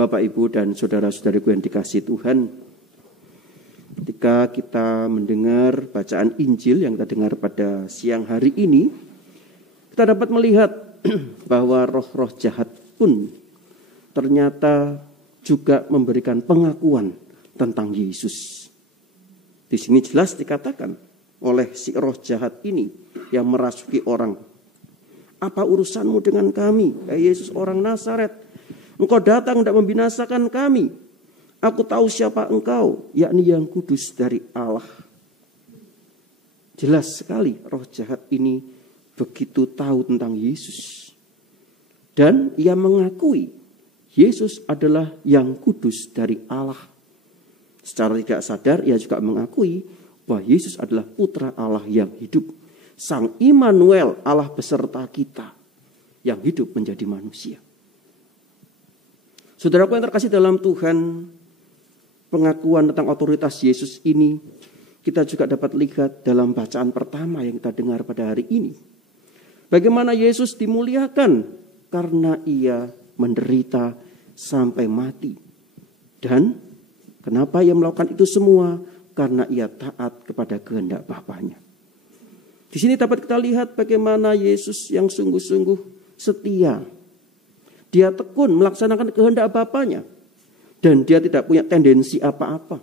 Bapak, Ibu, dan saudara-saudariku yang dikasihi Tuhan, ketika kita mendengar bacaan Injil yang kita dengar pada siang hari ini, kita dapat melihat bahwa roh-roh jahat pun ternyata juga memberikan pengakuan tentang Yesus. Di sini jelas dikatakan oleh si roh jahat ini yang merasuki orang, "Apa urusanmu dengan kami, ya Yesus orang Nazaret? Engkau datang tidak membinasakan kami. Aku tahu siapa engkau, yakni yang kudus dari Allah." Jelas sekali roh jahat ini begitu tahu tentang Yesus. Dan ia mengakui Yesus adalah yang kudus dari Allah. Secara tidak sadar ia juga mengakui bahwa Yesus adalah putra Allah yang hidup. Sang Immanuel, Allah beserta kita yang hidup menjadi manusia. Saudaraku yang terkasih dalam Tuhan, pengakuan tentang otoritas Yesus ini kita juga dapat lihat dalam bacaan pertama yang kita dengar pada hari ini. Bagaimana Yesus dimuliakan karena ia menderita sampai mati. Dan kenapa ia melakukan itu semua? Karena ia taat kepada kehendak Bapanya. Di sini dapat kita lihat bagaimana Yesus yang sungguh-sungguh setia. Dia tekun melaksanakan kehendak Bapanya. Dan dia tidak punya tendensi apa-apa.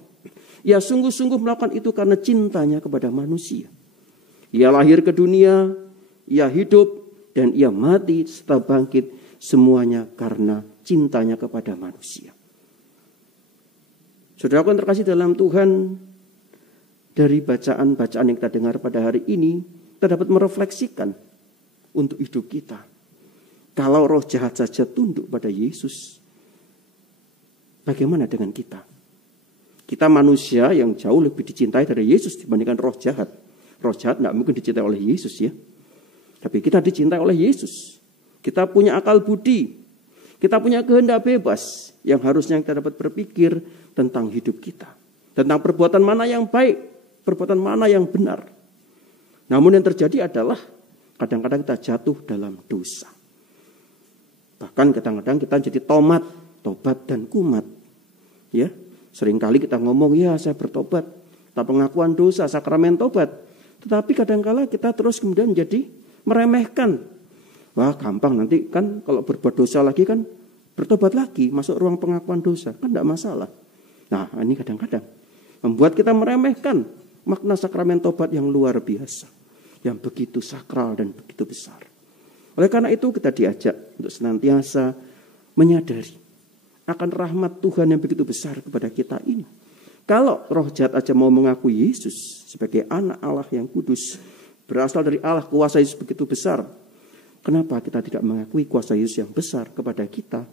Ia sungguh-sungguh melakukan itu karena cintanya kepada manusia. Ia lahir ke dunia, ia hidup, dan ia mati serta bangkit. Semuanya karena cintanya kepada manusia. Saudaraku yang terkasih dalam Tuhan, dari bacaan-bacaan yang kita dengar pada hari ini, kita dapat merefleksikan untuk hidup kita. Kalau roh jahat saja tunduk pada Yesus, bagaimana dengan kita? Kita manusia yang jauh lebih dicintai dari Yesus dibandingkan roh jahat. Roh jahat tidak mungkin dicintai oleh Yesus ya. Tapi kita dicintai oleh Yesus. Kita punya akal budi. Kita punya kehendak bebas yang harusnya kita dapat berpikir tentang hidup kita. Tentang perbuatan mana yang baik, perbuatan mana yang benar. Namun yang terjadi adalah kadang-kadang kita jatuh dalam dosa. Bahkan kadang-kadang kita jadi tobat dan kumat. Ya, seringkali kita ngomong, ya saya bertobat, kita pengakuan dosa, sakramen tobat. Tetapi kadang-kala kita terus kemudian jadi meremehkan. Wah gampang nanti kan kalau berbuat dosa lagi kan bertobat lagi, masuk ruang pengakuan dosa, kan tidak masalah. Nah ini kadang-kadang membuat kita meremehkan makna sakramen tobat yang luar biasa. Yang begitu sakral dan begitu besar. Oleh karena itu kita diajak untuk senantiasa menyadari akan rahmat Tuhan yang begitu besar kepada kita ini. Kalau roh jahat aja mau mengakui Yesus sebagai anak Allah yang kudus, berasal dari Allah, kuasa Yesus begitu besar. Kenapa kita tidak mengakui kuasa Yesus yang besar kepada kita,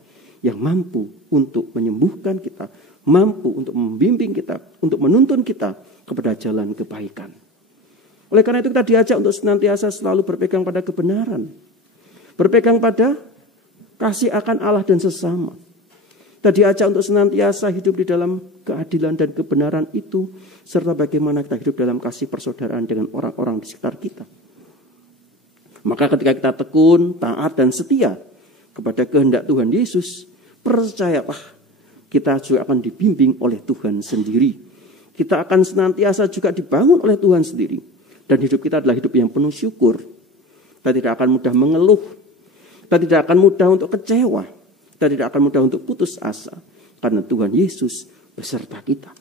yang mampu untuk menyembuhkan kita, mampu untuk membimbing kita, untuk menuntun kita kepada jalan kebaikan. Oleh karena itu kita diajak untuk senantiasa selalu berpegang pada kebenaran. Berpegang pada kasih akan Allah dan sesama. Kita diajak untuk senantiasa hidup di dalam keadilan dan kebenaran itu. Serta bagaimana kita hidup dalam kasih persaudaraan dengan orang-orang di sekitar kita. Maka ketika kita tekun, taat dan setia kepada kehendak Tuhan Yesus, percayalah kita juga akan dibimbing oleh Tuhan sendiri. Kita akan senantiasa juga dibangun oleh Tuhan sendiri. Dan hidup kita adalah hidup yang penuh syukur. Kita tidak akan mudah mengeluh. Kita tidak akan mudah untuk kecewa. Kita tidak akan mudah untuk putus asa. Karena Tuhan Yesus beserta kita.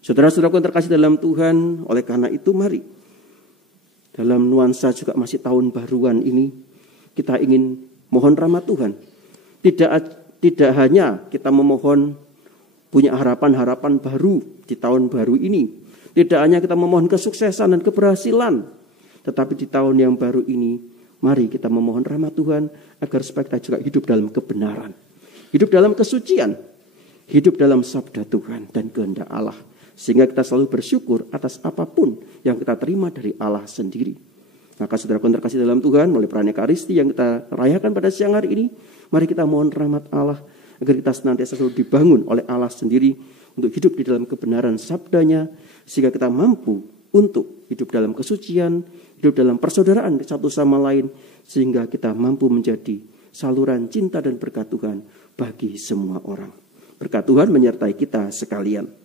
Saudara-saudaraku yang terkasih dalam Tuhan, oleh karena itu mari. Dalam nuansa juga masih tahun baruan ini, kita ingin mohon rahmat Tuhan. Tidak hanya kita memohon punya harapan-harapan baru di tahun baru ini. Tidak hanya kita memohon kesuksesan dan keberhasilan. Tetapi di tahun yang baru ini, mari kita memohon rahmat Tuhan agar supaya kita juga hidup dalam kebenaran. Hidup dalam kesucian. Hidup dalam sabda Tuhan dan kehendak Allah. Sehingga kita selalu bersyukur atas apapun yang kita terima dari Allah sendiri. Maka saudara yang terkasih dalam Tuhan, melalui perayaan Ekaristi yang kita rayakan pada siang hari ini, mari kita mohon rahmat Allah agar kita senantiasa selalu dibangun oleh Allah sendiri untuk hidup di dalam kebenaran sabdanya, sehingga kita mampu untuk hidup dalam kesucian, hidup dalam persaudaraan satu sama lain, sehingga kita mampu menjadi saluran cinta dan berkat Tuhan bagi semua orang. Berkat Tuhan menyertai kita sekalian.